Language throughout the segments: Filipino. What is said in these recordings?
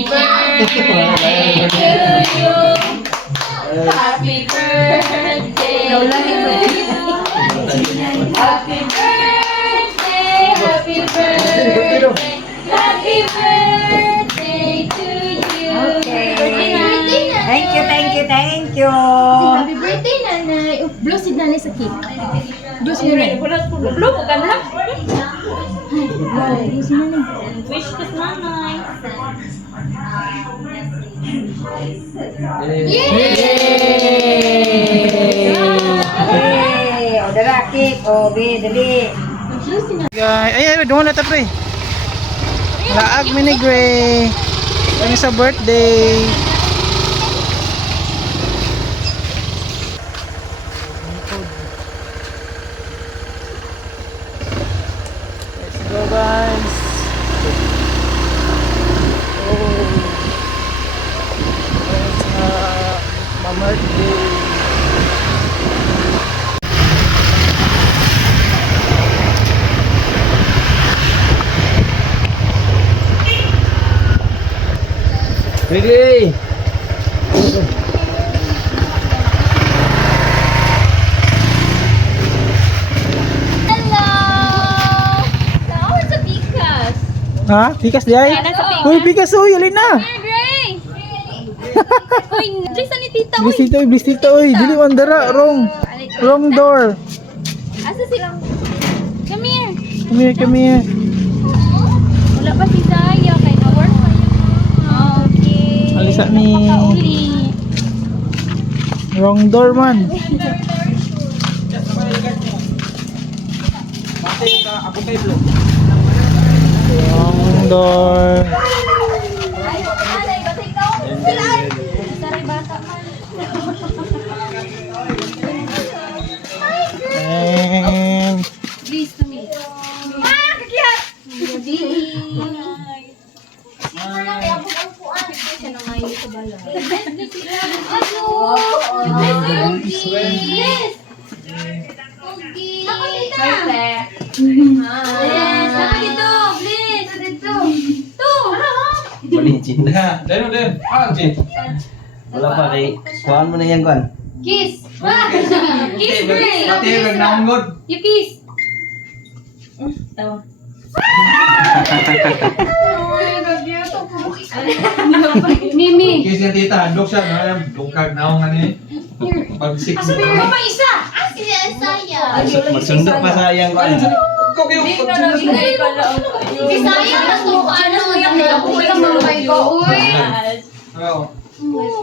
Happy birthday to you. Happy birthday to you. Happy birthday, happy birthday, happy birthday to you. Okay. Birthday, Nanay. Thank you, thank you, thank you. Happy birthday, Nanay. Blow si Nanay sa cake. Blow si Nanay. Blow ka na. Blow si Nanay. Wish ko si Nanay. Hey, o dala cake, o dali. Guys, ay doon na ta pre. Laag mi ni Gray. Ang sa birthday. Let's go guys. Oh. It's my birthday. Ready! Hello! Saan sa Pikas? Ha? Pikas di ay? Nasa Pikas. Uy, Pikas uy, alin na. Gray! Uy, Drisa ni Tita, uy. Bilis dito, uy. Dili mandara, wrong door. Asa silang? Come here. Come here. Wala pa si Zaya, kay na-work pa yun. Okay. Alisa ni Napakauli. wrong door man. Wrong door. Saray bata man. And Please to me. Ah, kakiyat! Yes! Malicin na. Den. Cin. Wala pa kay. Kuhaan mo na yan, Kuhan. Kiss! Kiss, Gray! Pati yung naong good. You kiss! Tawa. Mimi! Kiss niya tita, handog siya, no? Dungkag naong ano eh. Pagsik mo. isa! Si Saya! Magsundo pa sa iyang Kuhan. Ikaw kayo, Si Saya, mas mukha ano yung wala malukay ko, uy! Oo.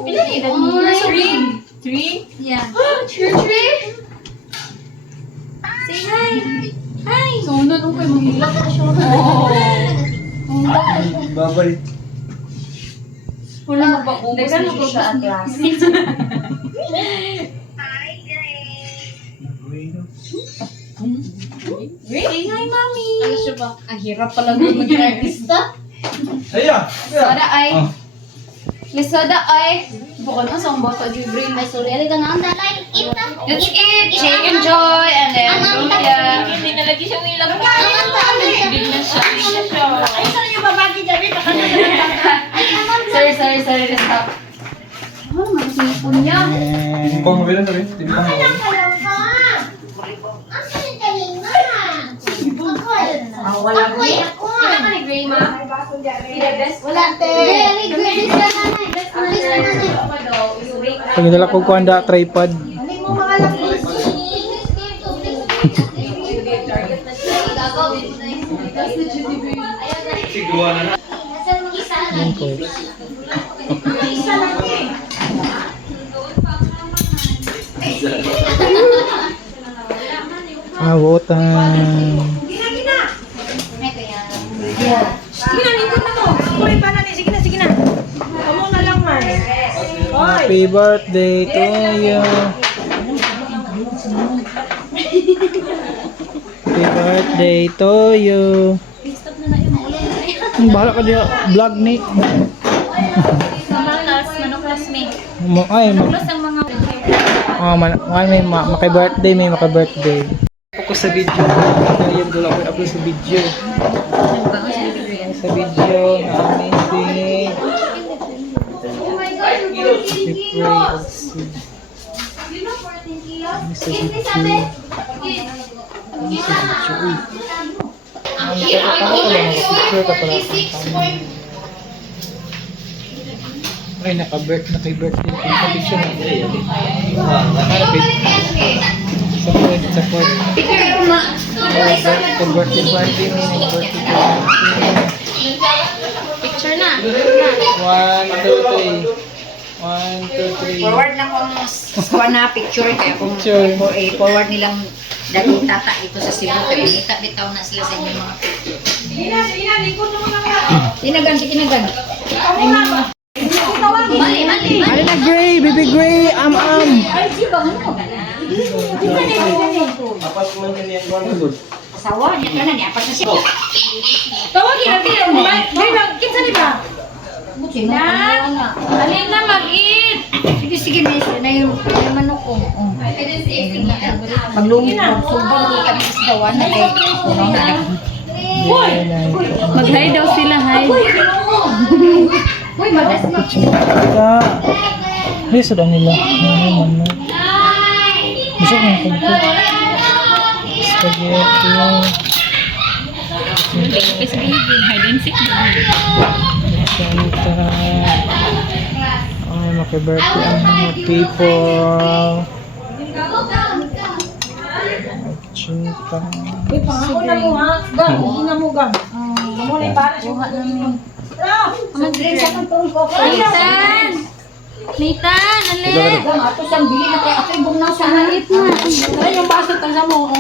Pila ni edad mo? Three? Yeah. Three? Say hi! Hi! So, nung kayo mahilap na siya. Babal. Wala mo ba ubos na siya at last? Say hi, Mami! Ano siya ba? Ang hirap pala maging artista. Ayan! Soda ay. Miss Soda ay. Bukod na sa bata, Jibril. May sorry. Alita na ang dalay. Let's eat. Shake and enjoy. And then, lumpia. Hindi na lagi siya nilang. Big na siya. Ay, saan yung babagi dyan? Sorry. Let's stop. Oh, mag-sipon niya. Timpang mo bilang sabi? Timpang mo. Wala Kita ka ni Gray, ma? Wala, te. Pagdala ko kuanda tripod. Hindi mo mga lapis. Sigwa na na. Yan po. Awotan. Sige na, lingkod na mo. Puri pa na ni. Sige na. Kamu na lang man. Happy birthday to you. Happy birthday to you. Bahala ka diya vlog ni. Manoklas me. Ay, Manoklas ang mga may maka-birthday, may maka-birthday. Ako sa video. Yung dula ko upload sa video. Sa video na amazing. Pray of seed. Ay, naka-birthday competition. Support. Birthday party ni birthday party. Picture na. 1, 2, 3. 1, 2, 3. Forward na kung kuha na picture kaya kung Picture. forward nilang dating tata ito sa Cebu kaya bitaw na sila sa inyong mga picture. Tinagan. Mali. Ano na Gray? Baby Gray! Am! Apas man din yan kuan good. Asawa, di ka na niya pa sa siya. Tawagin natin. Kinsa ni ba? Alin na mag-eat. Sige, na yung manok ko. Paglungit mo, subang ko kami sa dawan na kay puno na. Mag-hi daw sila, hi. Uy, madas mo. Ay, sada nila. Gusto ko ng pagko. Spaghetti. Hide and seek. Santa. Ay, maki-birthday ang mga people. Chinta. Uy, pangako na mo ha. Gam, hindi na mo gam. Amo na para siya. Mag-drink sa kantong ko. Nathan, alin. Gam, ato siyang bili na kaya ato yung bugnaw sa halit na. Tara yung baso tala mo.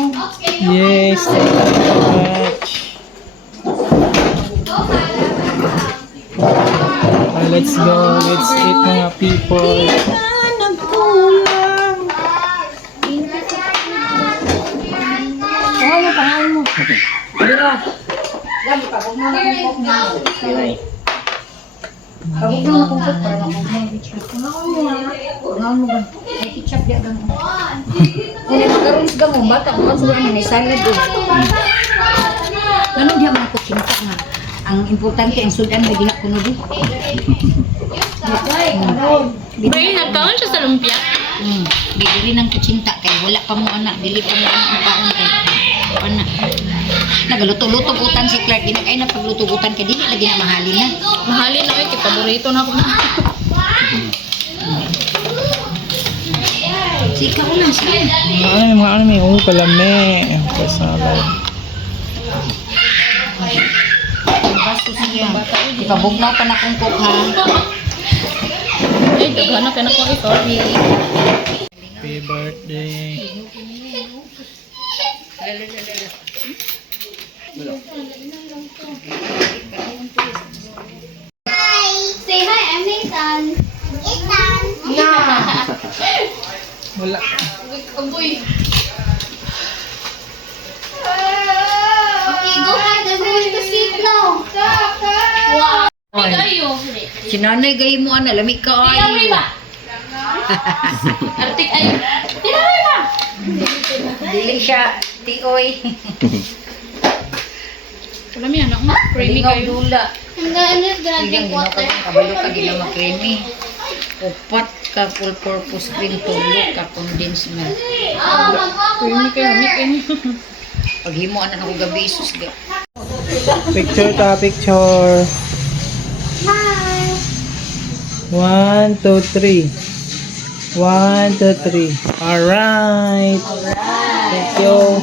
Yes, thank you so much. Let's go. Let's eat mga people. Pangalan mo. Dira. Gam, pagod mo na kung pok na. Pagod mo na kung pok para makapag mo ketchup. Pangalan mo gam. May ketchup ya gam. Kung may magarons gam mo, bata ko man siguro may salad doon. Ganun diya mga kutsinta nga. Ang importante ang sudan may diha kuno di. Bray, nagkaon siya sa lumpia. Bibili ng kutsinta kay wala pa mo anak, dili pa mo anak paon kay. Anak. Nagaluto-luto utan si Clark, di na kay na pagluto-utan kay dili lagi na mahalin na. Mahalin na kay paborito na ako na. Si ikaw lang siya. Mga ano may kalame. Kasala. Basto siya. Ipabugnaw pa na kong cook ha. Ay, daghan ka na ko sorry. Happy birthday. Say hi, I'm Nathan. Wala. Okay, go ahead. I'm going to sleep now. Wow. Kayo. Si nanay gay mo ana lamig ka ay. Artik ay. Tinaway ba? Dili siya tioy. Alam mo yan, ako creamy Lingaw kayo. dula. Hanggang ano, Digang ginawa ka kabalo ka gila creamy. Upat ka full purpose cream tulo ka condensed milk. Creamy kayo, make Paghimo ana ako gabi sus ga. Picture ta, picture. Hi. 1, 2, 3. 1, 2, 3. Alright. Thank you.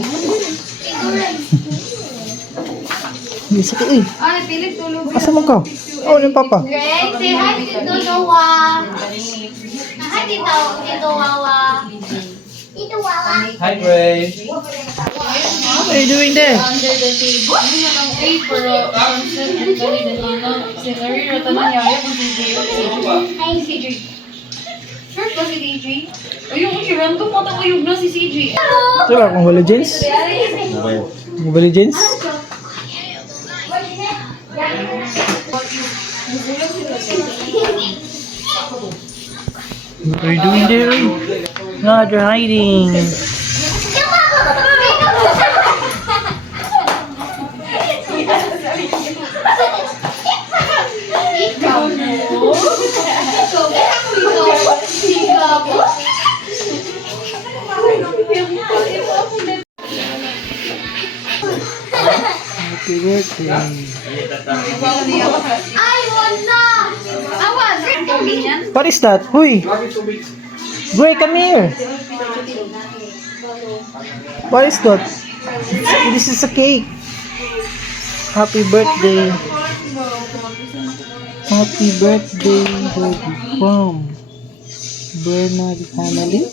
Bisa ko eh. Ay, pilit tulog. Asa mo ka? Oh, yung papa. Greg, say hi to Tito Noah. Hi, Tito Wawa. Tito Wawa. Hi Grace. What are you doing there? Under the table. Ano nga ang paper? Sunset and dali na nila. Scenery, rata na niya. Ayaw kung si Jay. Hi, CJ. Sure ba si DJ? Ayun, random mo tawayog na si CJ. Ito ba kung wala jeans? Wala jeans? What are you doing there? No, you're hiding. Ikaw mo. birthday. I wanna! Awan! What is that? Huy! Gray, come here! What is that? This is a cake. Happy birthday. Happy birthday, baby. From Bernard family.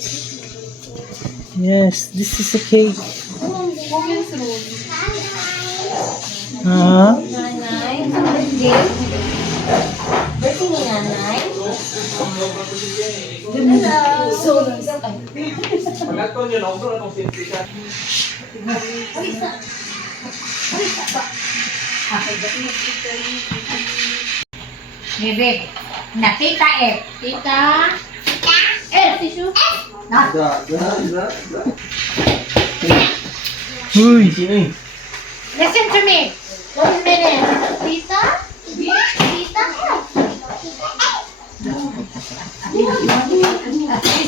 Yes, this is a cake. Huh? Bebe, natita eh. Tita. Tissue. Huy! Listen to me. 1 minute. Tita? Tita?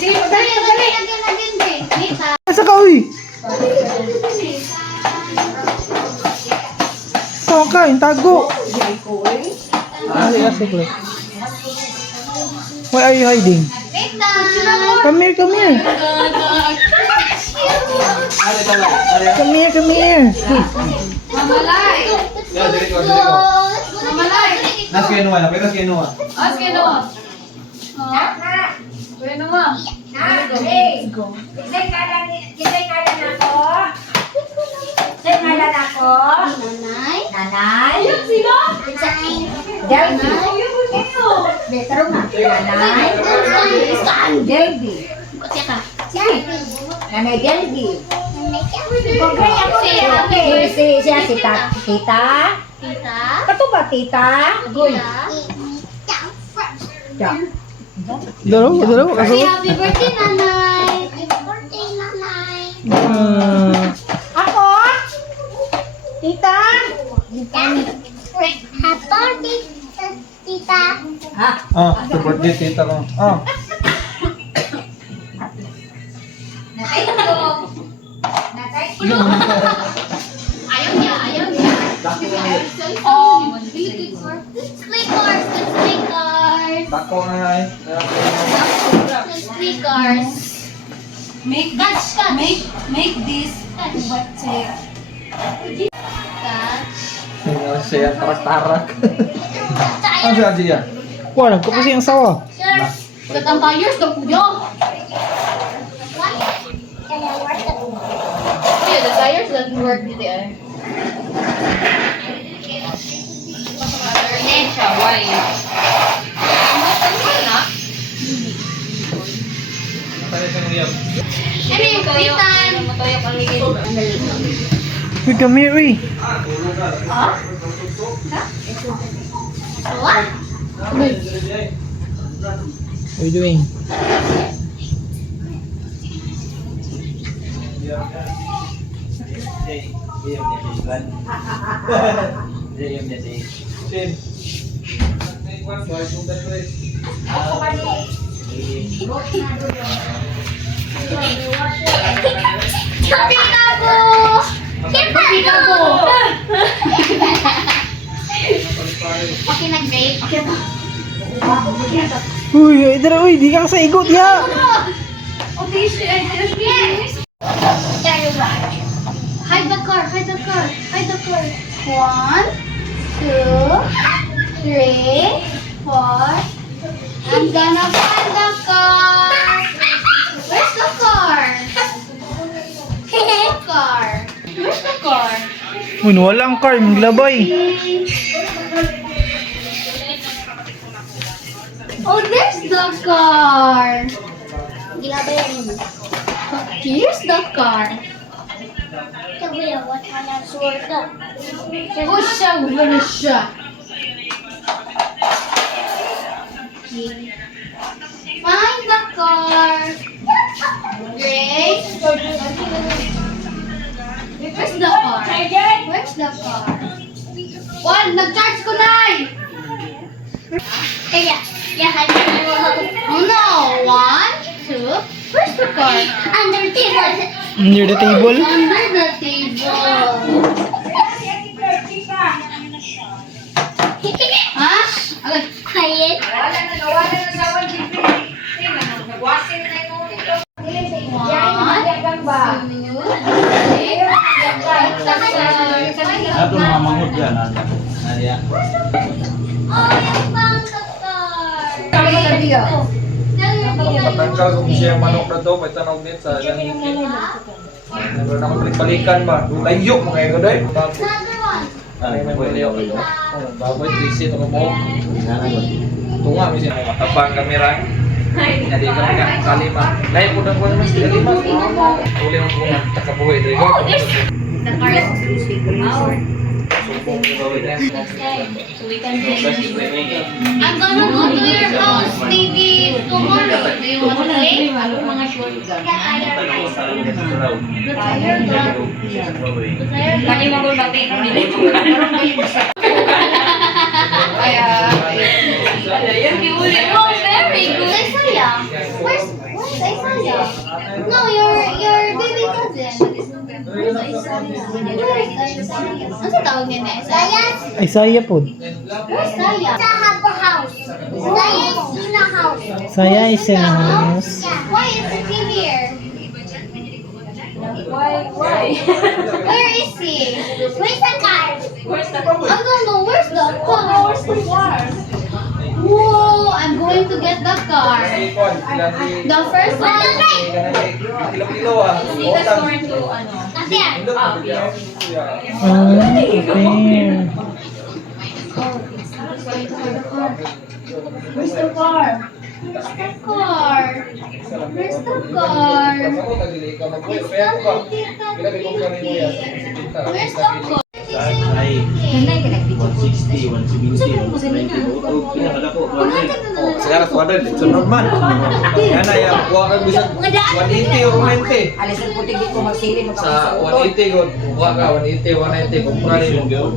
Dali, dali. Tita. Asa ka, uy? Saan ka? Yung tago. Why are you hiding? Tita. Come here, come here. Come here, come here. Mamalay. Yeah, dali ko. Mamalay. Nas kayo naman, pero nas kayo naman. As que no. Bueno ma. Hey, kisay ngalan ako. Kisay ngalan ako. Nanay. Nanay. Sino? Delby. Betaro na. Nanay. Delby. Siya ka. Nanay Delby. Okay. Siya si Tita. Tita. Kato ba tita? Goy. Dalawa, dalawa. Kaso? Happy birthday, nanay. Happy birthday, nanay. Ako? Tita? Happy birthday, tita. Ha? Happy birthday, tita ko. Natay ko. Natay ko. Ayaw niya. Oh, play cards. Bako nga ay. Let's play cards. Make this wet tape. Catch. Siya tarak-tarak. Ano siya Gia? Wala, ko kasi ang sawa. Sir, katang tires ka kuya. Yeah, the tires doesn't work dito eh. Siya, why? Ano yung kuitan? Uy, come here, uy. What? What are you doing? Sin. Peekaboo! Peekaboo! Okay, nag-vape. Uy, idara, uy. Di ka sa igot, ya. Yes! Hide the car, hide the car, hide the car. 1, 2, 3, 4. I'm gonna find the car. Where's the car? The car. Where's the car? Uy, wala ang car. Maglabay. Oh, there's the car. Here's the car. Oh, siya, wala siya. Find the car. Grace. Where's the car? Where's the car? One, nag-charge ko na Oh no. 1, 2. Where's the car? Under the table. Near the table. Under the table. Sunod yan. Nariya. Matangkal kung siya manok na to, may tanong din sa ilang Meron akong balik-balikan ba? Layo mga ego doy. Ano yung pwede ako ito? Baboy, trisit ako mo. Tunga, may siya. Matapang kamera. Hindi ka mga kalima. Lain po ng kuwan mas kalima. Uli ang bunga. Takabuhay. Drigo. The car is exclusive. Sumbong yung gawin. So we can I'm gonna go to your house maybe tomorrow. Do you want to play? Mga shotgun. Lagi mo kung bakit kami dito. Oh, very good. Isaiah. Where's Isaiah? No, your baby cousin. Where's Isaiah? Ano tawag niya na Isaiah? Isaiah po. Where's Isaiah? Sa house. Isaiah is in the house. Saya is in the house. Why is he here? Why? Where is he? Where's the car? I don't know. Where's the car? Where's the car? Whoa! I'm going to get the car. The first one. Kilo-kilo ah. Okay. Where's the car? Where's the car? Where's the car? Where's the car? Ay, Nanay ka nag-video. 160, 170, 190. Pinakala ko, 100. Sekarang 200, so normal. Yan na yan, kuha ka bisa 180 or 190. Alisan po tigil ko magsili. Sa 180 ko, kuha ka 180, 190, kumpra rin mo.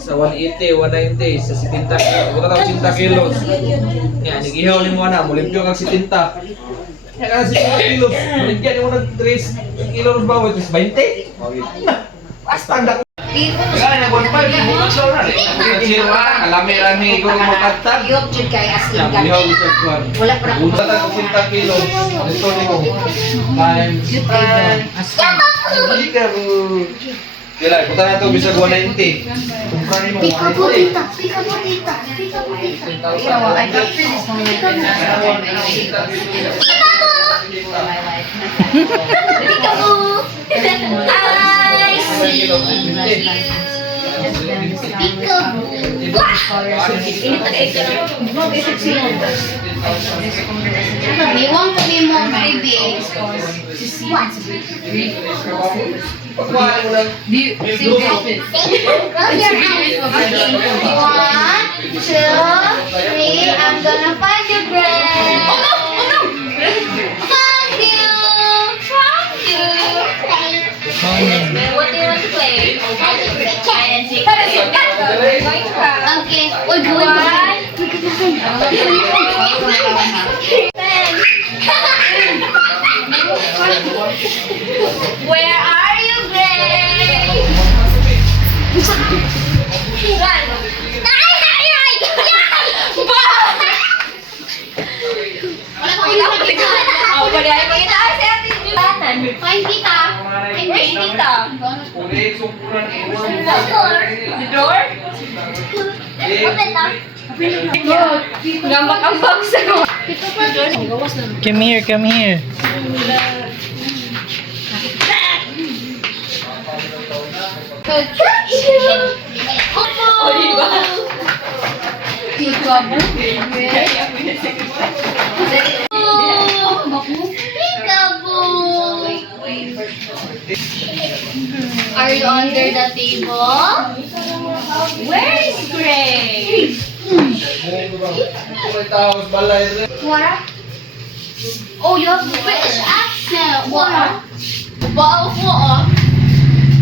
Sa 180, 190, sa 70 kilos. Buta tao 70 kilos. Yan, nagihaw ni mo na, mulimpyo kang 70. Yan ka 70 kilos. Mulimpyo ni mo ng 3 kilos ba? Ito 20? Basta ang dako. Kaya na, buwan pa, bukas daw na. Sirwa, kalami-rami, gulong mo katag. Iyop jud kay as in Yan, gan. gihaw sa kuwan. Wala pa na Buta tao 70 kilos. Ito ni mo. Times 10. Hindi ka, kailan, punta na ito, bisag 190. Kumpra ni mo, 190. Pica bonita, pica bonita, pica bonita. I capture this moment in Peekaboo! Eyes! They want to be more baby. What? Close your eyes. 1, 2, 3. I'm gonna find your bread. Oh no! Oh no! Found you! Found you! What do you want to play? Hide and seek. Okay. Uy, one. Where are you, Gray? Find kita. Where's kita? The door? Gambak-gambak sa Come here, come here. Are you under the table? Where is Gray? What? Oh, you have British accent. What? Bottle of water.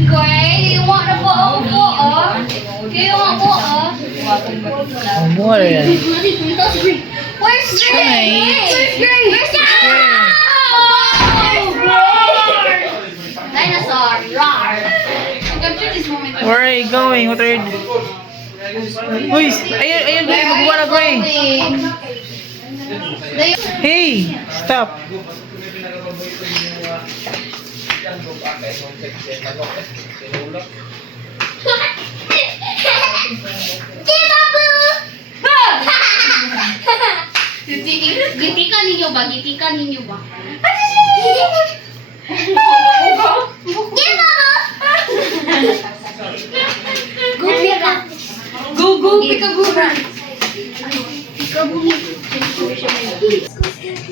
Gray, do you want a bottle of water? Do you want water? Water yan. Where's Gray? Where's Gray? Where's Gray? Dinosaur, roar. Capture this moment. Where are you going? What are you... Uy, ayun, Gray, magbuwa na, Gray. Hey, stop. Kahit nung sex eh, manok eh. Tinulak. Gitikan ninyo ba? Gitikan ninyo ba? Go, pika-gura.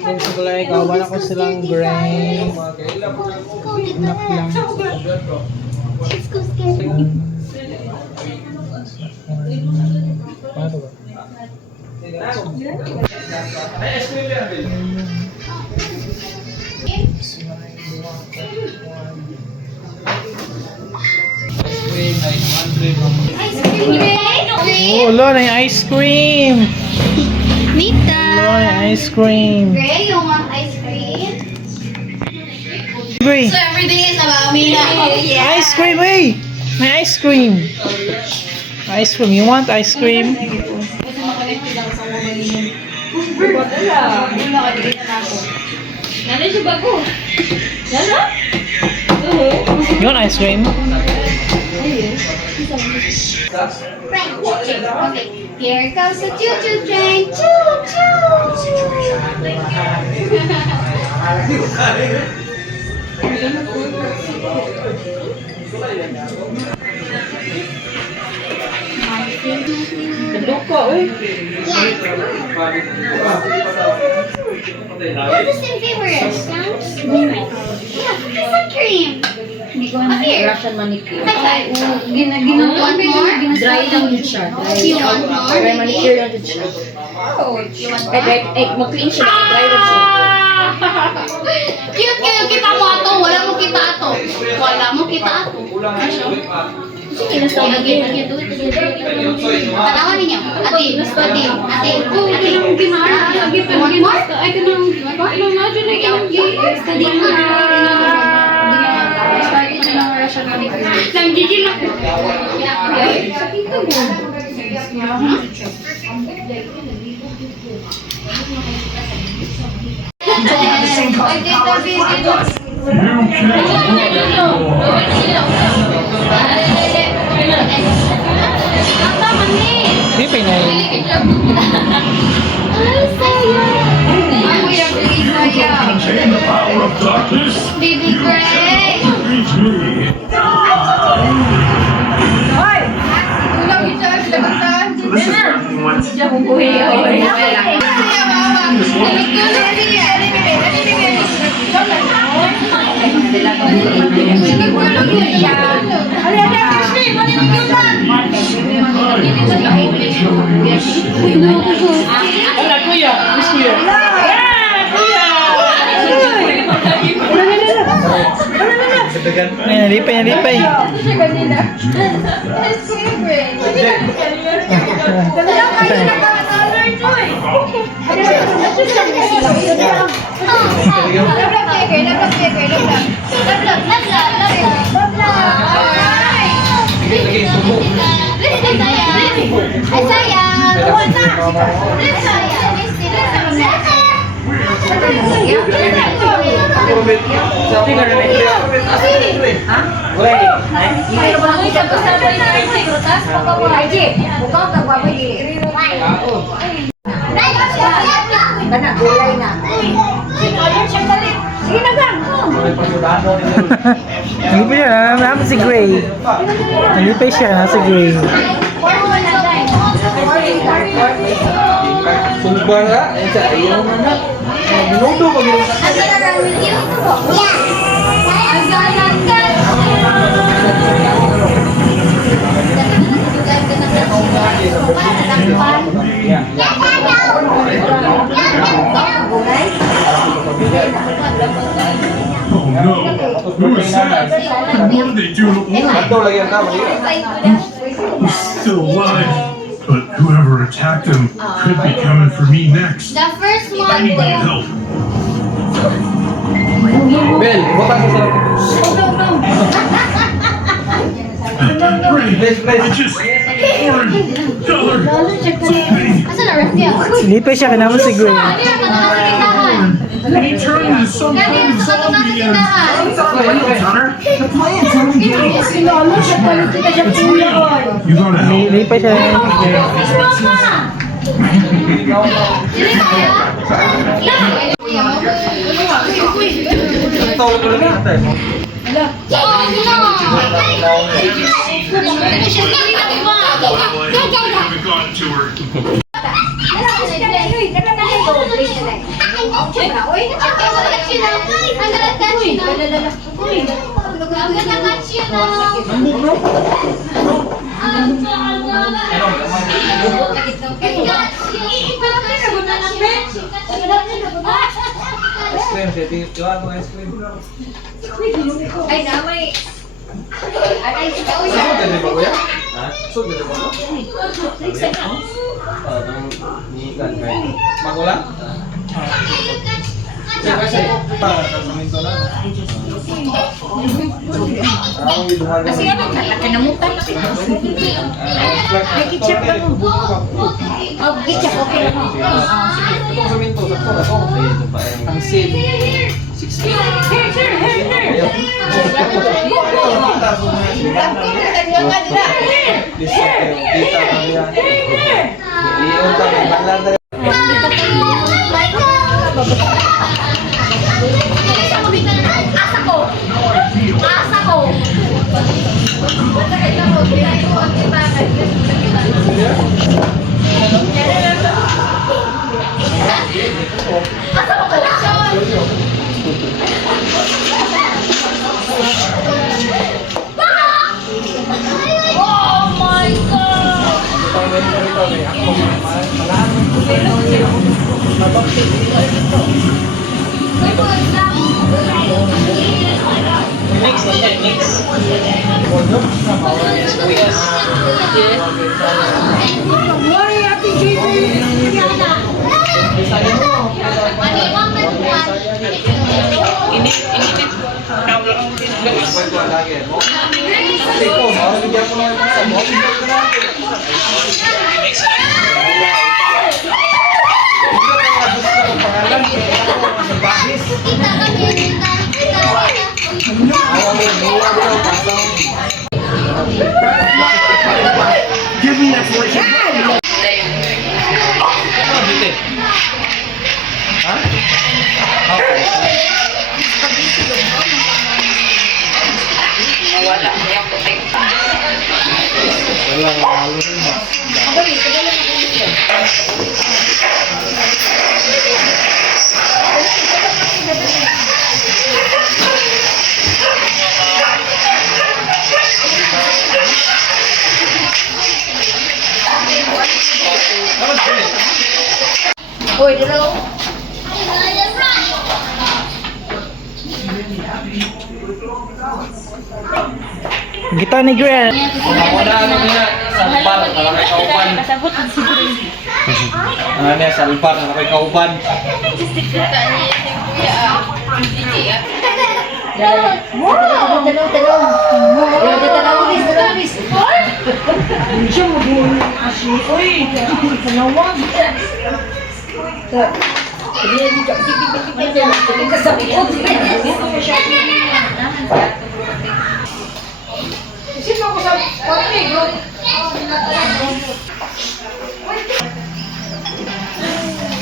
Kung sa kulay, kawan ako silang gray. Anak lang. Paano ba? Oh, lo, na yung ice cream. Mita! Lo, na yung ice cream. Gray, you want ice cream? Gray. So everything is about me now. Ice cream, hey! May ice cream. Ice cream. You want ice cream? Nanay siya bago. Nana? You want ice cream? Okay, here comes the choo-choo train. Choo-choo! What is your favorite? Yeah, cookies and cream. Hindi ko na Russian manicure. High five. Ginagawa Want more? dry lang yun siya. You want more? Dry manicure lang yun siya. You want Mag-clean siya. Dry lang siya. Cute, kita mo ato. Wala mo kita ato. Wala mo kita ato. Sige, lagi. Tanawan ninyo. Ate. Oh, ganang gimana. Lagi pa. Want more? Ay, ganang. Study mo na. Started na ng Russian manicure. Nanggigil ako. Sakit ka mo. Hindi pa yun. Baby Gray! Ay, nalipay. Nalipay siya. Naman si Gray. Nalipay siya. Nasa Gray. Sumba nga. Ayun siya. Ayaw na na. Minuto pag yun. Oh no! Who is that? What are they doing? Ito lagi ang tama. He's still alive. But whoever attacked him could be coming for me next. The first I one need to... help. Bel, butang ko sa... Great! I just $1 Asa na ref niya? Nalipay siya. Kanaman si Gray. Ano yung mga nasa He turned into some kind of zombie and... Hunter? You gotta help. Hindi pa siya. Tawag ko lang natin. Haven't gone to her. Ice cream, sige. Iwan mo ice cream. Ay, namay. Saan ka ba kuya? Ha? Saan ka ba? Magulang? Kasi para sa minto na. Ako yung dumagal. Kasi ano, kanamutan. May ketchup ka mo. Oh, ketchup, okay lang mo. Itong sa minto, sakto na to. Ang sale. 16. Asa ko. Oh my God! Give me that fortune. Uy, dalaw. Kita ni Grill. Ako na ano niya, salpar, nakakay kauban. Ano niya, salpar, nakakay kauban.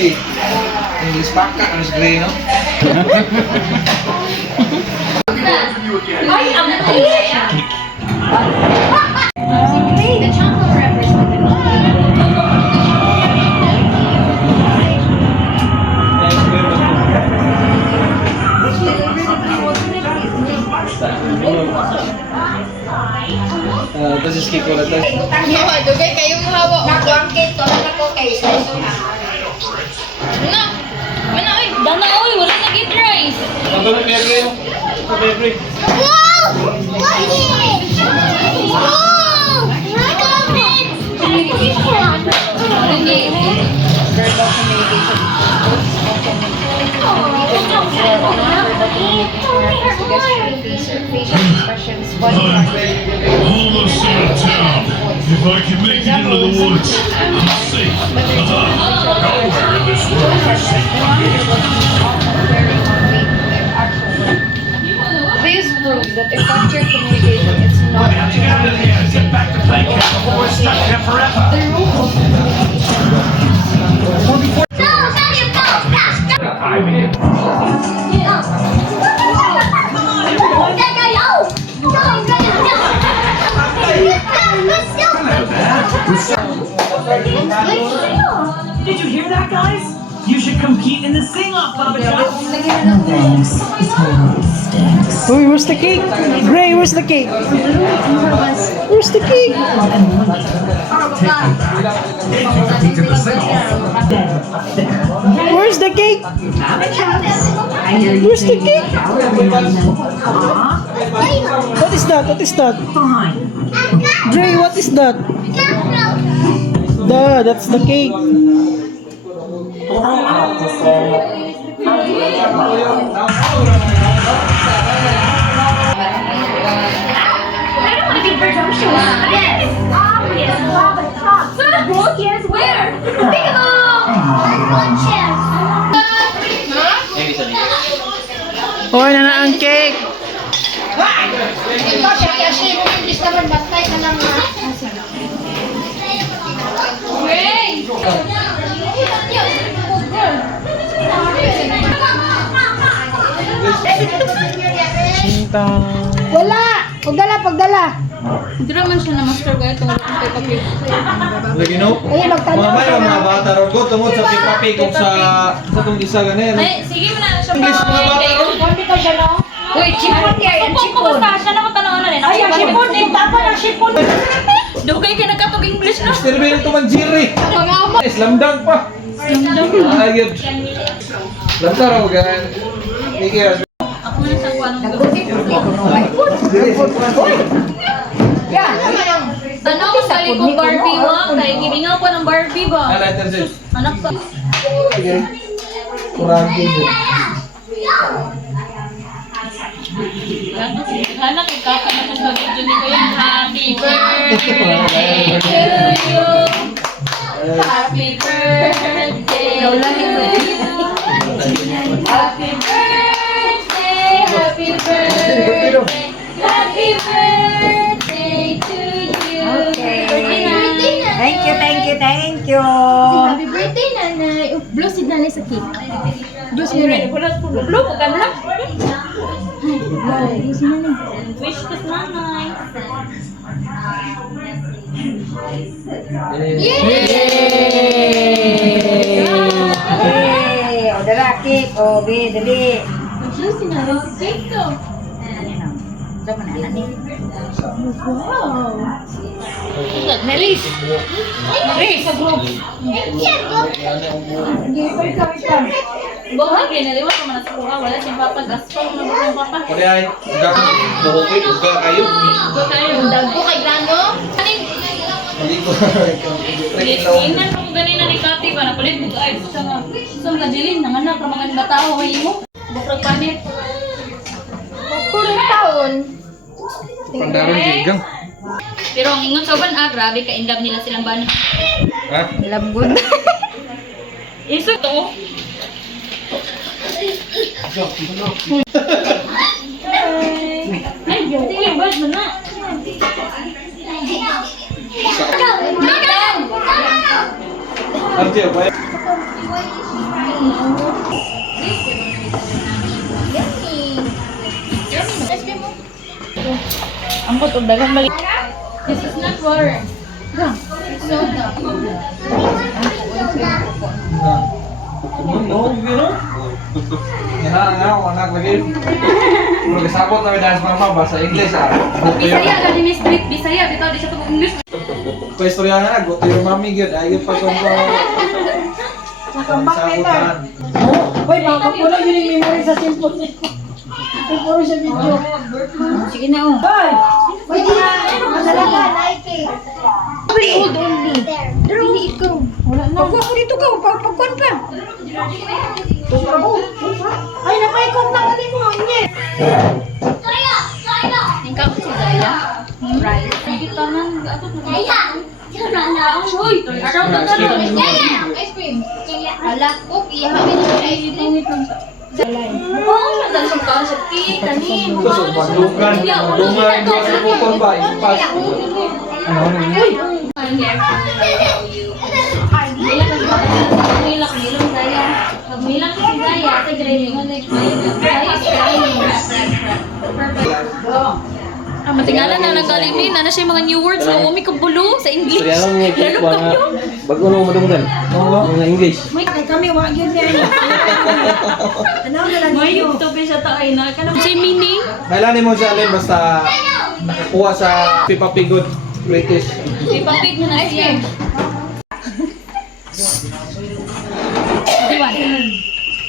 Okay. English baka, English gray, no? The chocolate wrappers with the This is Kiko na tayo. dugay kayong hawak. Nag-blanket to na ko kay Dana, oy, wala nag-eat rice. Ito na kaya gray, no? Ito kaya gray. Almost out of town. If I can make it into the woods, I'm safe. Nowhere in this world is safe from me. This proves that effective communication is not Get back to playing catch before we're stuck here forever. Did you hear that, guys? You should compete in the sing-off, Baba John. Uy, where's the cake? Gray, where's the cake? Where's the cake? Where's the cake? Where's the cake? What is that? What is that? Gray, what is that? That's the cake. I don't want to be presumptuous. Yes. Obvious. Baba talks. So the book is where? Peekaboo! Hoy, na na ang cake. Cinta. Wala! Pagdala! Hindi naman siya na master guy itong paper plate. Lagi no? Ayun, magtanong Mga ka mga bata ron ko tungod sa pick up sa itong isa ganyan. Ay, sige mo na siya. English mga bata ron. Hindi ka siya, no? Uy, chipon kaya yan, chipon. Siya na matanaw na rin. Ay, ang sipon! Tapa ng sipon! Dugay ka nagkatog English na. Mr. Bill to man Jerry. Slam dunk pa. Ayun. Lantaro gan. Mikir. Ako na sa kuha ng Ano ko sa likong Barbie wa? Kaya giningaw pa ng Barbie ba? Letter Z. Anak pa. Kurang din. Anak, ikaka naman sa video ni ko yan. Happy birthday to you. Happy birthday to you. Happy birthday, happy birthday. Happy birthday to you. Thank you! Happy birthday, nanay. Blow si nanay sa cake. Blow si nanay. Blow ka na. Blow si nanay. Wish ko sa nanay. Hey! O, dala, cake! O, dali! Blow si nanay sa cake to. Saan mo na, nani? Wow. Nelis! Buhay kayo na liwan ko man sa kuha. Wala siyang papagaspang na ba yung papa. Kaya ay buhukit uga kayo. Dago kay Grano. Hindi ko. Inan ko ganin na ni Kati ba na palit mo ay sa mga dilin nang anak ra mga tao ay mo. Bukrag panit. Purong taon. Pandaron gigang. Pero ang ingon sa uban grabe ka indab nila silang bani. Ha? Lambot. Iso to. Ay, sige, bad mo na. Arjel, ba? Ang putong dagang mali. This is not water. It's soda. No, you know? Nga, anak lagi. Pero kasabot na may dance mama ba sa English ah. Bisaya gani ni street Bisaya bitaw di siya tubog English. Paistorya nga, go to your mommy good. Ayun pa kung ko. Nakambak nito. Hoy, makapula yun yung memory sa cellphone nito. Puro siya video. Sige na, oh. Hoy! Pwede na. Masalaga, Nike. Hold only. Pero ikaw. Wala na. Pagkuha ko dito ka. Pagkuhan pa. Ay, nakaikot na ka din mo. Nye. Ikaw si Zaya. Right. Kita man ato na. Uy, araw na ka rin. Ice cream. Hala, okay, habi na ice cream. Oo, madal sa kaon sa kani. So, maglugan, lungan, sa kupon ba? Ipas. Pagmilang si Zaya, sa grade mo matingala na nagaling na siya mga new words o umi kabulo sa English. Lalo kayo. Bago mo madunggan. Mga English. May kami, wag yun yan. Ano na lang May yun? YouTube siya tayo na. Kanang say meaning? Kailangan mo siya alin basta nakakuha sa Peppa Pig Good British. Ipapig mo na siya.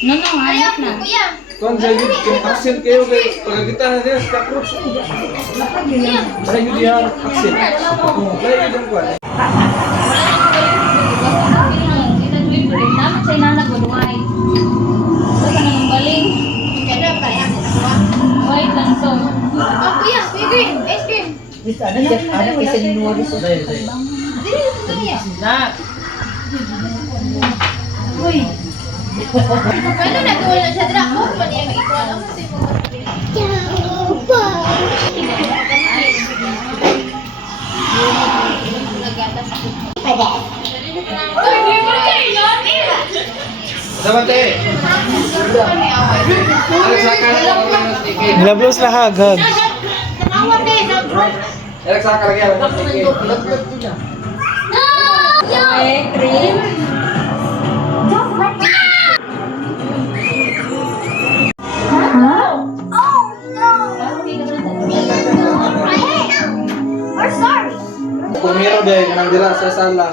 No, hanap na. Kuya. Kung sa yun, kung accent kayo kay pagkakita na niya sa approach. Sa yun diyan, accent. Kaya yun ang kwan. Kita tuwing ko rin naman sa inanak ko duhay. Basta na ng baling. Kaya pa yan. Wait lang so. Oh, kuya, ice cream. Ice cream. Ano kasi ninuwari sa Dili, kuya. Uy, Paano nag-uwi na siya? Dra, oh, pa niya maikuha. Ano sa iyo? Sabate! Alex, sakal ako ng sticky. Nilablos lahag, hag. Alex, sakal lagi ako ng sticky. Pumiro dahil kanang dira sa sala.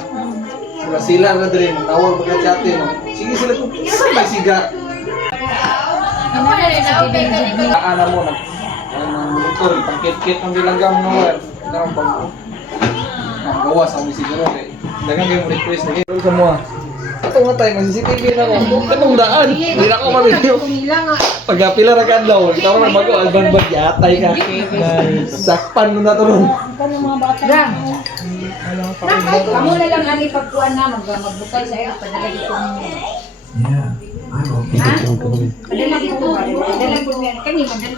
Sila na diri mo tawag pagka-chate no. Sige sila kung isa ba siga. Ana mo na. Ang motor, pangkit-kit ng bilanggam no. Nang pag gawa sa mo siguro kay dagan kayo mo request lagi sa mo. Ato nga tayo mag-CCTV na ko. Kanong daan. Hindi na ako mamiliw. Pagkapila ra kadlaw, ikaw na bago alban ba yatay ka. Sakpan mo na to ron. kamu na lang ani pagkuan na magbukay sa iyo padala dito. Padala dito. Padala ko kani padala.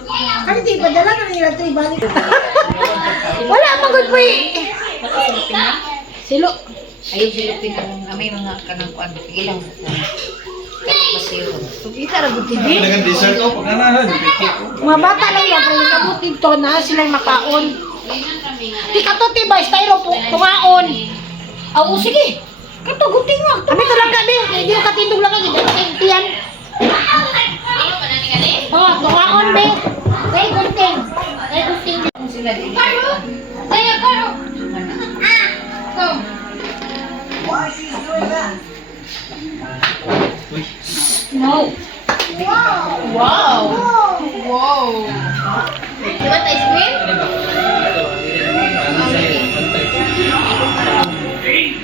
Kani di padala na nila tri balik. Wala magud po Silo. Ayun sila may mga kanang kuan. Sige lang. Kapasiyo. Kita ra gud TV. Dagan dessert ko pag nanahan, pikit ko. Mga bata lang yan, pero kabutin to na sila makaon. Di ka to tiba, styro po, tumaon. Oo, sige. Kato, guting mo. Kami to lang kami. Hindi mo katindog lang kami. Tiyan. Oo, tumaon, be. Kay guting. Kay guting. Karo! Kaya, Karo! Go! No. Wow! Wow! You want ice cream?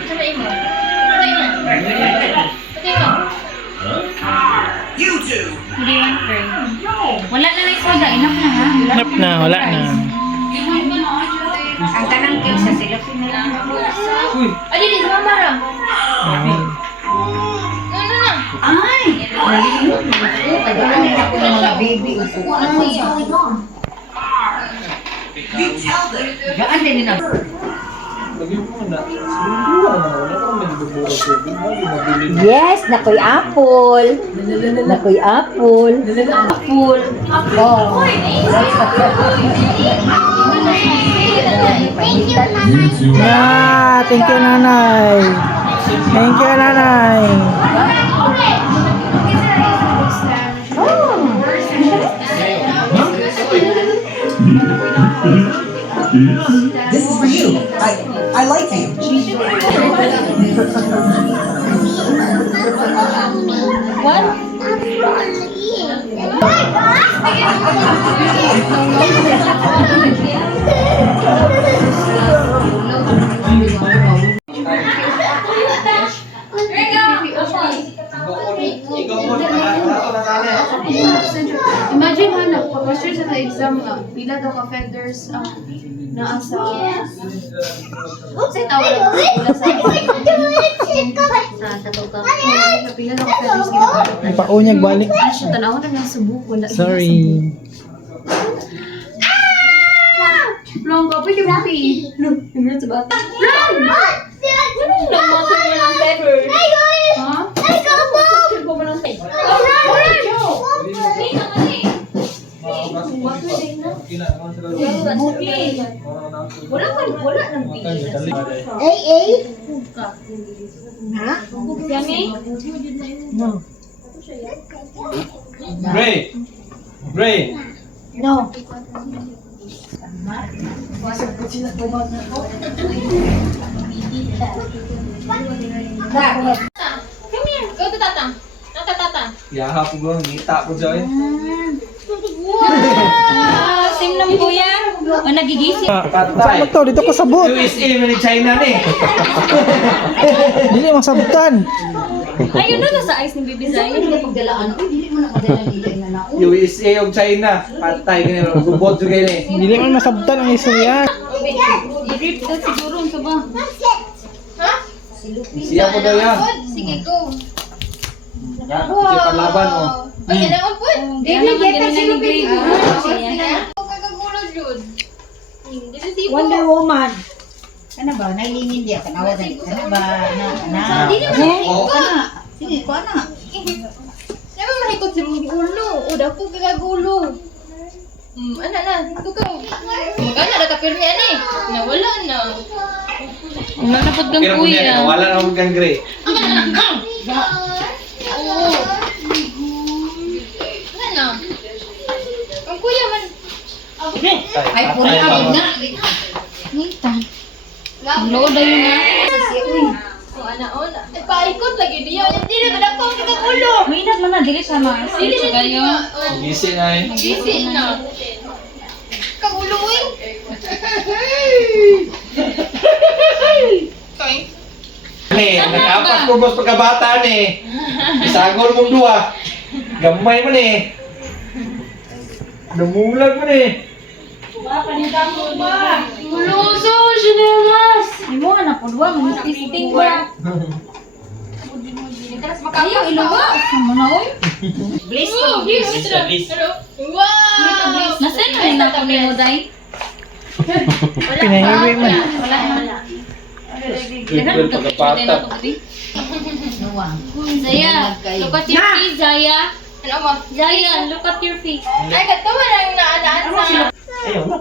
Sabay mo. Sabay mo. Sabay mo. Hindi man friend. Wala na lang soda. Enough na ha. Nap na, wala na. Ang kanang cake sa sila pinala. Adi, di sa mamara. Ano na? Ay! Nalimutan ako ng mga baby. Gaan din nila. Lagi mo na. Siguro naman wala ka may bubura tubig. Wala mabilin. Yes, nakoy apple. Nakoy apple. Apple. Oh. Yeah, thank you, nanay. Thank you, nanay. This is for you. I like you. Ikaw mo na sana. Imagine ha, pag-question sa exam nga, pila daw ka feathers ang Naasa. Oops, ay tawag lang sa tatawag. Pila na ko sa Disney. May paunyag balik. Ah, siya tanaw na nasa buko. Sorry. Long ka, pwede mo pi. Long, yung sa bata. Long! Nagmotor mo ng pepper. Ha? Turbo mo ng pepper. Wala nang pili. Yummy? Gray! Gray! No. Come here. Go to Tata. Tata, Tata. Yaha po ko, ngita po dyan. Sim lang kuya. O nagigising. Saan mo to? Dito ko sabot. USA, man in China ni. Dili mo sabutan. Ayun na sa ice ni Bibi Zay. Pagdalaan, dili mo na madala nila yung nanao. USA o China. Patay ka nila. Gubot dyan kayo ni. Dili mo masabutan ang istorya. Rip ka siguro sa ba? Siya po daw yan. Sige, go. Siya palaban o. Ay, yan ang put. David, get na sila Bibi. Kagagulod yun. Dito tipo. Wonder Woman. Kana ba? Nailingin diya. Kanawa na. Kana ba? Na. Hindi naman. Oo, kana. Sige, ko na. Sabi mahikot sa mga ulo. O, dapo kagagulo. Ano na, tukaw. Magkana, nakapir niya ni. Nawala na. Nanapod kang Pero kung yan, kuya. wala na akong kang gray. Oo. Ano? Ang kuya man. Ay, pura ka na. Nita. Lood na yun na. O, ana. Ay, paikot lagi diya. Hindi na kadako ang kagagulo. Mainat man na. Dili sa mga. Dili na kayo. Gisi na eh. Gisi na. Kaguluin. Ni, nakaapas ko boss pagkabata ni. Isagol mong duwa. Gamay mo ni. Namulag mo ni. Luso, sinelas. Ay mo na pudwa. Mag-testing ba? Ayaw, iluwa. Sama na oy. Bliss Oh, ko. wow! Nasaan na rin ako ni mo, Day? Pinahiwi man. Wala. Well, pagkabata. Zaya, look at your face, Zaya. Ano mo? Zaya, look at your face. Ay, gato man ang naanaan sa... Ayaw na.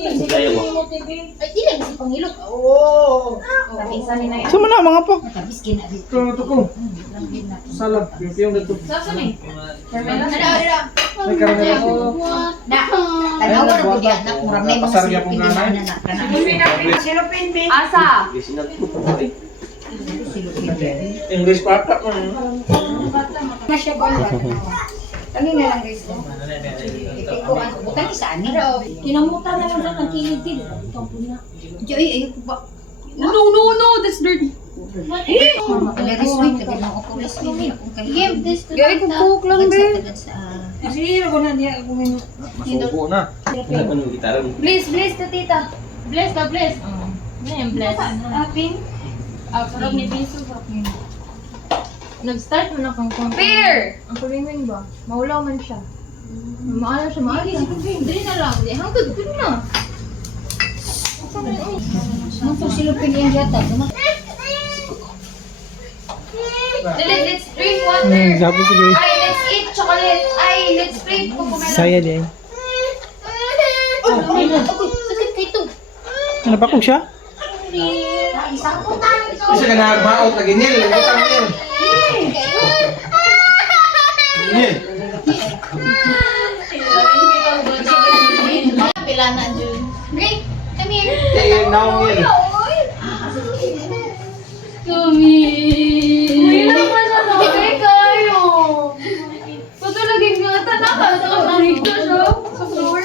Ayaw mo. Ay, di lang si Pangilog. Oo. Saan mo na mga po? Kabiskin na dito. Ito ko. Salam. Yung piyong dito. Sasa ni? Ada. May karamela ko. Na. Tanawa na ko diyan. Mura may mga Pasar niya silupin pong na nanay. Silupin, babe. Asa? English pata mo. Masya ko. Kami na lang guys. Bukan di sana. Kinamutan na lang sa kagkilid. Joy, ayoko ba? No, that's dirty. Resweet, lagi mo ako resweet. Give this to Gawin ko cook lang, babe. Sige, ako na diya. Ako na. Masuko na. Ano yung gitara mo? Bless to tita. Bless. Ano yung bless? Aping. Sarap ni Biso. Nag-start mo na kang compare. Ang kuliming ba? Maulaw man siya. Maalaw siya. Dili na lang. Hanggang dito na. Ang silupin yung jata. Dili, let's drink water. Sabi sige. Ay, let's eat chocolate. Ay, let's drink coconut. Saya di. Oh, sakit kayo to. Ano pa kung siya? Kasi ka nagmaot na ganyan. Lagutang yan. Ganyan. Pila na, Jun. Drink. Come here. Kaya naong yan. Uy, naman na nakakay kayo. Pato laging gata na ka. Dito siya. Sa floor.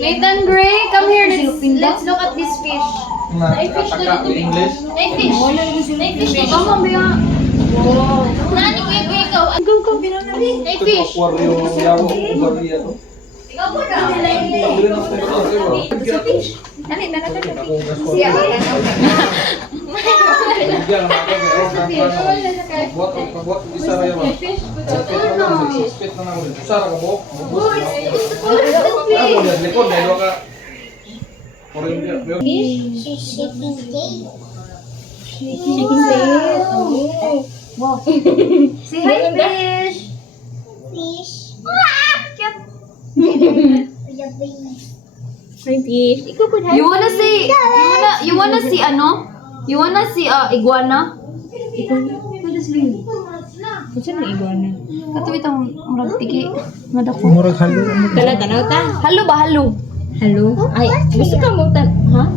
Nathan Gray, come here. Let's look at this fish. Nakataka with English. Night fish. Night fish. Mama, biya. Nani ko ikaw. Night fish. Aquarium yawo. Aquarium. Dali na natin. Siya. Buat bisa raya ba? Spit na naman. Usara ka mo. Ako yan, likod dahil ka. Wow. Say hi, fish. You wanna see? You wanna see ano? You wanna see iguana? Kato itong murag pigi. Madako. Murag halo. Halo ba halo? Ay, gusto ka mo ha?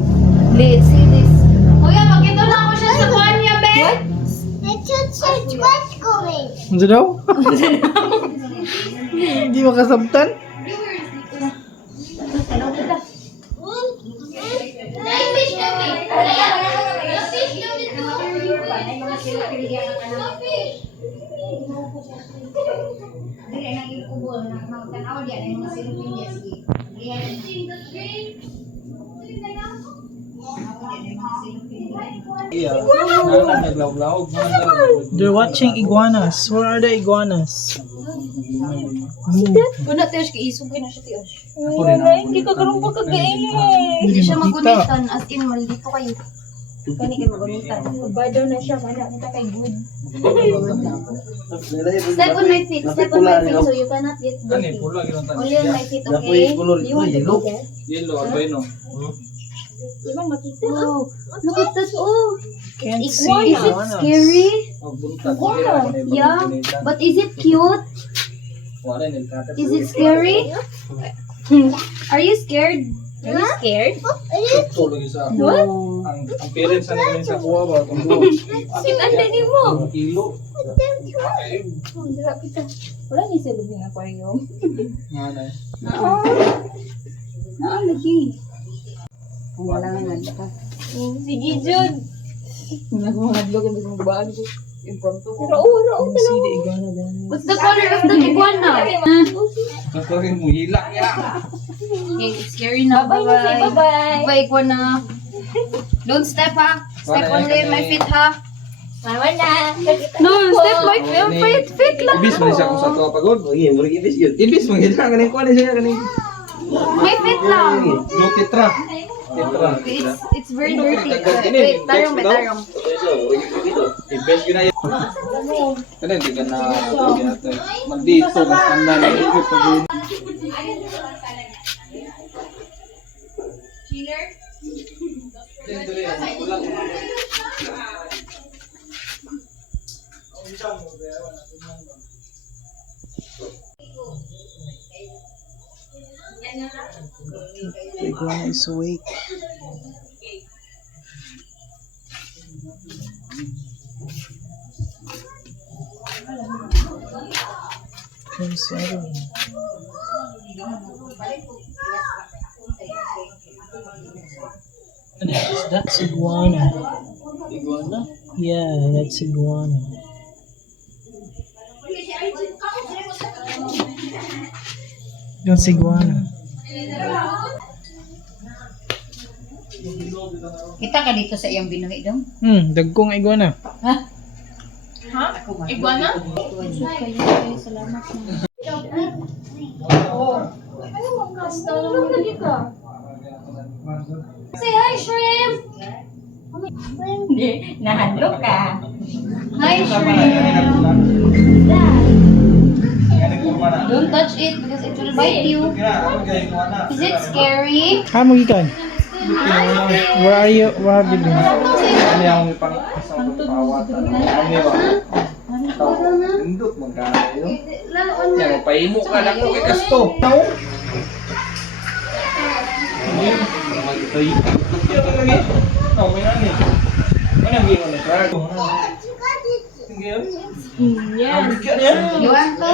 Let's see this. Kuya, makita na ako siya sa kanya, be. Ano daw? Hindi makasabtan? They're watching iguanas. Where are the iguanas? Wala tayo siya isugay na siya tayo. Hindi ka karong pagkagain. Hindi siya makita. magunitan, as in maldito kayo. Kani kayo magunitan. Bado na siya, wala kita kay good. Step on my feet, step on my feet, so you cannot get dirty. Only on my feet, okay? You want to do that? Yellow, albino. Ibang makita. Oh, look at that, oh. Can't Is see it iguanas. scary? Magbuntag. Yeah, but is it cute? Is it scary? Are you scared? Are you scared? Tulog isa. Ang parents na nila sa kuha ba? Ang buwan. Bakit ang dali mo? Ang kilo. Wala ni sa lubing aquarium. Nanay. Lagi. Sige, Jud. Nagmahadlog ang bisang bago. Impromptu. Rao, Can't see the iguana down there. What's the color of the iguana? Gusto rin mo hilak ya. Okay, it's scary na. Bye-bye. Bye-bye. Bye, iguana. Don't step, ha? Step only on my feet, ha? Mama na. No, step my feet lang. Ibis man siya kung sa tuwa pagod. Ibis man gina kaning kuha niya kaning. My feet lang. No titra. Titra. It's very dirty. Wait, tarong. Ibis gina yan. Kana di ka na maldito mas tanda na ito pag The iguana is awake. I'm sorry. That's iguana. iguana. Yeah, that's iguana. That's iguana. Kita ka dito sa iyang binuhi dong. Dagkong iguana. Iguana? Say hi, shrimp. Nahadlok ka. Hi, shrimp. Don't touch it because it will bite you. Is it scary? Magikan. Where are you? Where have you been? Ano yung pang isang pawat? Ano yun? Indot mo ka yun. Yan, paimo ka na ko kay Kasto. You want to?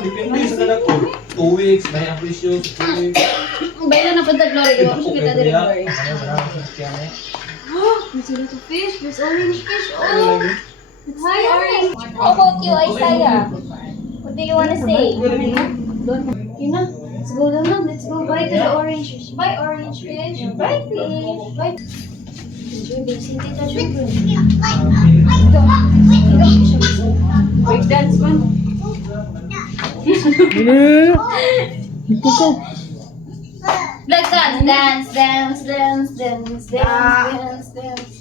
Depende sa kada ko. 2 weeks, may ang presyo. 2 weeks. Baila na punta Glory. Di ba ko siya kita din Glory. There's a little fish. There's orange fish. Oh. Hi, orange. How about you, Isaiah? What do you want to say? Kina. Let's go na. Let's go. Bye to the orange fish. Bye, orange fish. Bye, fish. Bye. Breakdance man. Let's dance, dance, dance, dance, dance, dance, dance,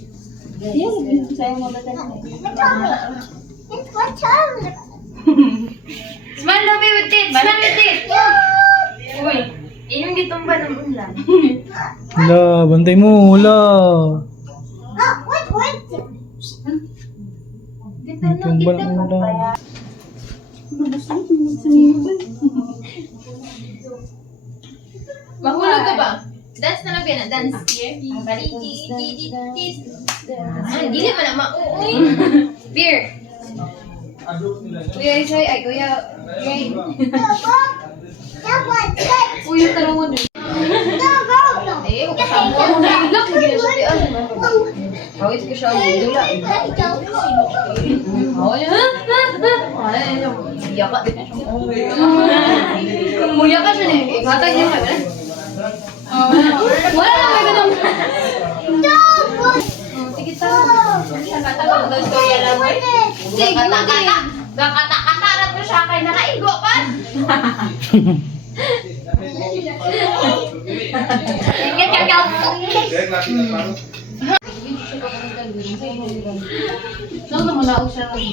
Smile, Lovey, with it. Smile with it. Uy, yung gitumba ng ulan. Hala, bantay mo, hala. Tumba ng ulan. Mahulog ka ba? Dance na lang yan, dance. Hindi man na mauuy. Beer. Kuya Isay, ay kuya. Uy, yung tarungan din. Eh, huwag kasama ko. Look, hindi na siya tiyan. Hawit ko siya. Dula. Iyak ka din na siya. Umuyak ka siya na. Ihatag niya ka. Wala na may ganun. Sige ta. Kata-kata daw storya lang. Sige, kata-kata. Kata-kata na to siya kay nakaigo pa. No, namalaog siya ng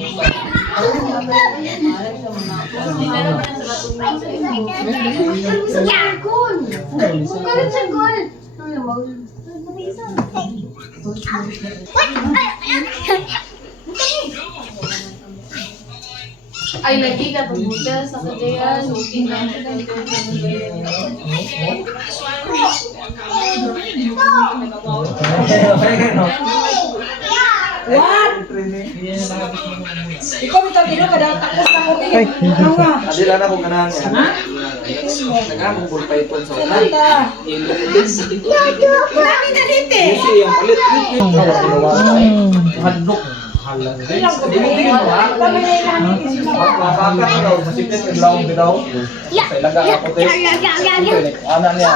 ay, lagi ka pagbuta sa kadayan. What? Ikaw mo tabi na, kada takos na ko. Ay, Adila na kung ganahan niya. Naghamong bulpayton sa ulan. Marami na dito eh. Kasi yung palit. Hadlok. Halang. Makakat na daw. Masipin ka bilawang bidaw. Sa ilaga ako tayo. Ana niya.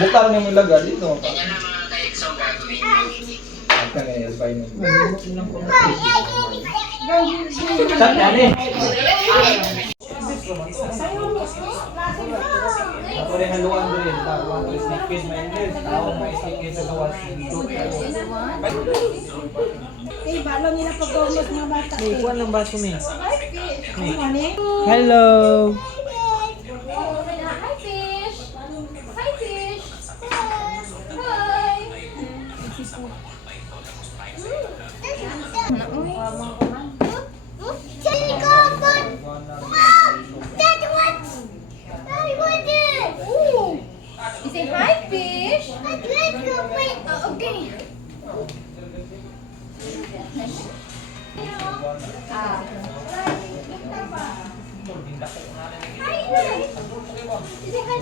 Bukal niya mo ilaga dito. Ika nga yung albay niya. Saan yan eh? Ako rin haluan din. Tawag ko sneakers, maindes. Tawag may sneakers sa gawas. Eh, balo nila pag-gomos mga bata. may kuwan ng baso mo. Ano eh? Hello. Hi, fish. Hi, fish. Hi. You say hi, fish. Okay.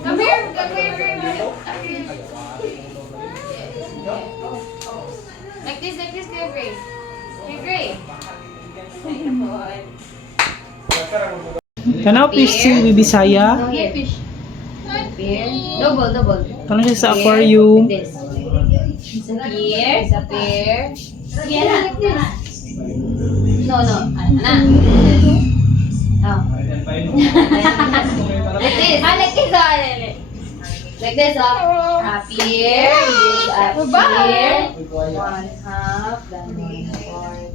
Come here, Gray. Like this, Gray, Gray. Hey, Gray. Kanaw fish si Bisaya. No, here, fish. Here. Double. Kanaw siya sa aquarium. This. Disappear. Yeah, like this. No. Ana. Oh. Like this. Like this, Up here. Up here. 1/2. Then 1/4.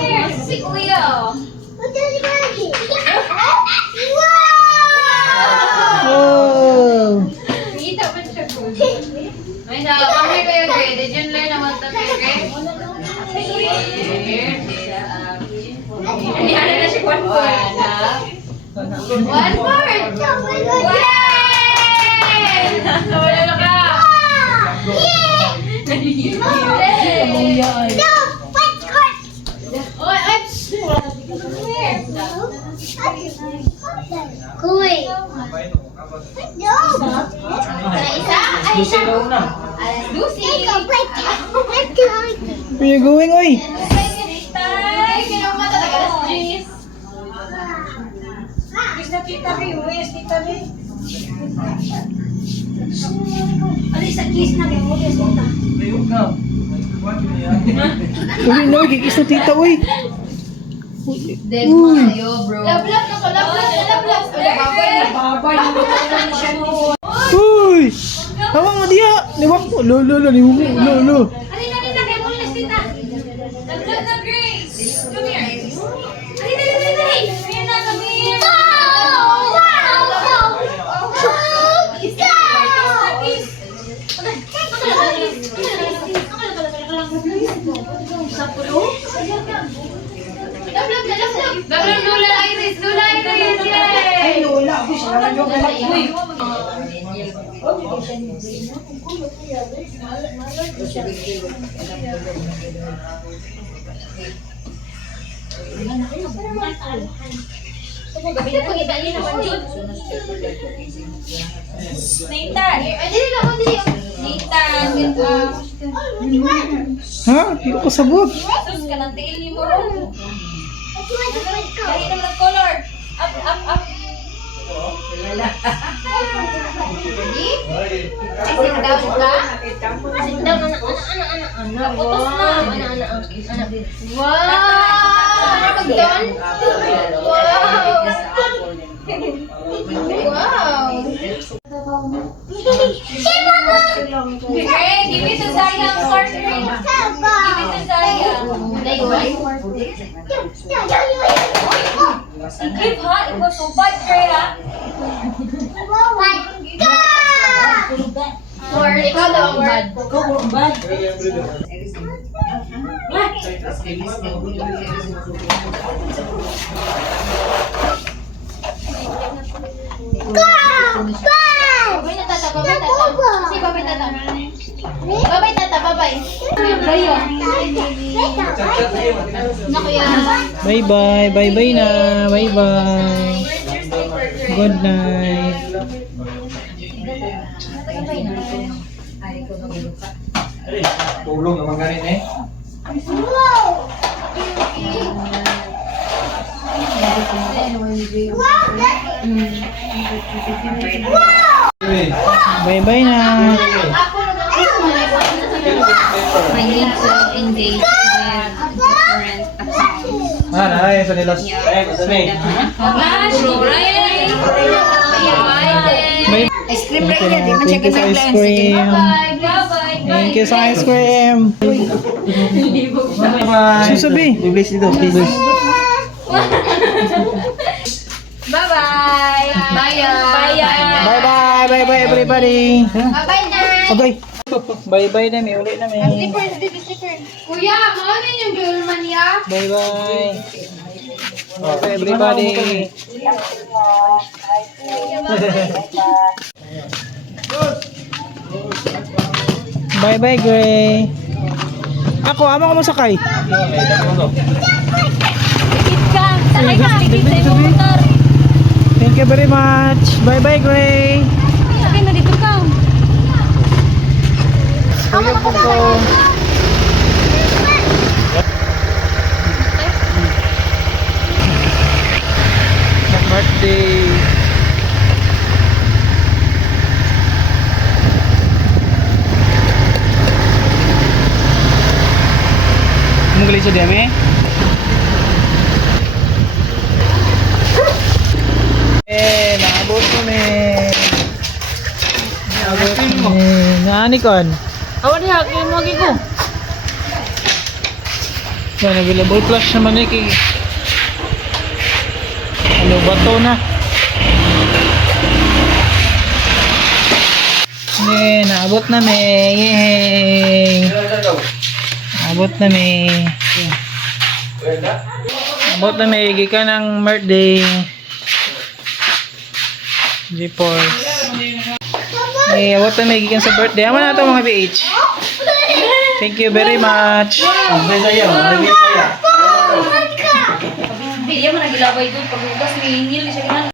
Here, si Kuya. Oh. Kita pa siya po. May kami Kuya Gray. Did you learn about the Kuya Gray? Here. Hindi na siya 1/4. 1/4. Yay! Nawala ka. Lucy na una. Lucy. Where you going, oy? Ay, kinamata talaga. Jeez. sa tita Ray. Yes, tita Ray. Ano isa kiss na kayo? Yes, tita. Uy, no, gigis na tita, uy. Desma kayo, bro. Love na ko, love. Babay. Uy! Tawang mo diya! Liwak mo! Lolo, lolo. Alina, kayo mo, yes, tita. Love na, Grace. Come here. Alina. Come na, come here. Lola Iris, yay! Ay, Lola. Ako siya naman yung galak ko eh. Ha? Hindi ko kasabot. Sus ka ng tiil ni mo. Dali naman ang color. Up. Hey, give it to Zaya ang short ring. Give it to Zaya. Give ha, ikaw subad, Trey ha. Ikaw daw, word. Babay na tata, babay tata. Si babay tata. Babay tata, babay. Bayo. Naku yan. Bye-bye na. Bye-bye. Good night. Tulong naman ganin eh. Bye-bye na. I need to engage with different accounts. Ay, sa nila. Ay, madami. Ice cream rin yan. Di man siya Thank you sa ice cream. Thank you sa ice cream. Bye-bye. Susabi. Please dito, please. Bye-bye. Bye-bye. Bye-bye everybody. Babay na. Okay. Bye-bye na. May uli na may. Kuya, ano yung girl man ya? Bye-bye. Okay everybody. Bye-bye Gray. Ako, amo ko masakay. Sakay ka, bigit sa imong motor. Thank you very much. Bye-bye Gray. Sakay na dito ka. Kuya po ko. Birthday. Mungkin sa dami. Naabot kami. Naabot kami. Naani kon? Awan niya, kaya mo lagi ko. Yan, available flash naman eh. Ano, bato na. Yay, naabot na may. Yay. Naabot na may. Naabot na may. Gika ng birthday. G-Force. Yay, abot na may. Gikan sa birthday. Ama na ito mga PH. Thank you very much. Ang sa'yo, nagigit ko yan. Hindi, yan man nagilabay doon. Pag-ugas, may hingil siya ganun.